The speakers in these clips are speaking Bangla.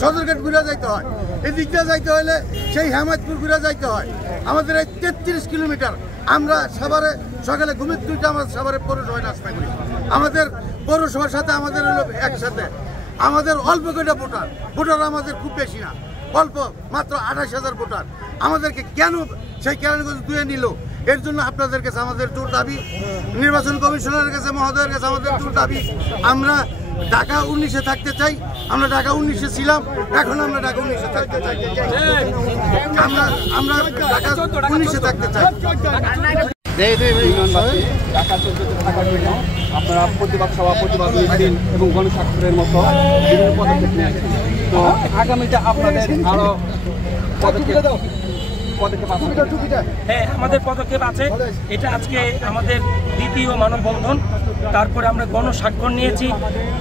সদরঘাট ঘুরে যাইতে হয়, এদিকটা যাইতে হলে সেই হেমায়তপুর ঘুরে যাইতে হয়। আমাদের এই 33 কিলোমিটার। আমরা সাভারে সকালে ঘুমের দুইটা আমার সাভারে পৌরসভায় নাস্তা করি। আমাদের পৌরসভার সাথে আমাদের হলো একসাথে। আমাদের অল্প কয়টা ভোটার আমাদের খুব বেশি না, অল্প মাত্র 28,000 ভোটার। আমাদেরকে কেন সেই কেরানীগঞ্জ দুয়ে নিল? এর জন্য আপনাদের কাছে আমাদের জোর দাবি, নির্বাচন কমিশনারের কাছে মহোদয়ের কাছে আমাদের জোর দাবি। আমরা ঢাকা 19-এ থাকতে চাই। আমরা ঢাকা 19-এ ছিলাম, এখন আমরা ঢাকা 19-এ থাকতে চাই। আমরা ঢাকা 19-এ থাকতে চাই। ঢাকা 14-তে থাকার জন্য আপনারা প্রতিবাদ সভা, প্রতিবাদ মিছিল এবং গণস্বাক্ষরের মতো বিভিন্ন পদক্ষেপ নিয়েছেন। তো আগামীতে আপনাদের আরো হ্যাঁ, আমাদের পদক্ষেপ আছে। এটা আজকে আমাদের দ্বিতীয় মানববন্ধন। তারপরে আমরা গণস্বাক্ষর নিয়েছি,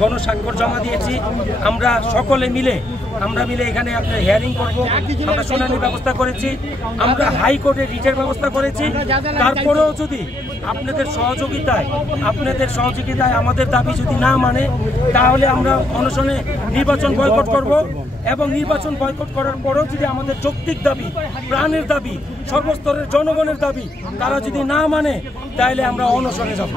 গণস্বাক্ষর জমা দিয়েছি। আমরা সকলে মিলে এখানে আপনার হিয়ারিং করব। আমরা শুনানির ব্যবস্থা করেছি, আমরা হাইকোর্টে রিটের ব্যবস্থা করেছি। তারপরেও যদি আপনাদের সহযোগিতায় আমাদের দাবি যদি না মানে, তাহলে আমরা অনশনে নির্বাচন বয়কট করব। এবং নির্বাচন বয়কট করার পরেও যদি আমাদের যৌক্তিক দাবি, প্রাণের দাবি, সর্বস্তরের জনগণের দাবি তারা যদি না মানে, তাহলে আমরা অনশনে যাব।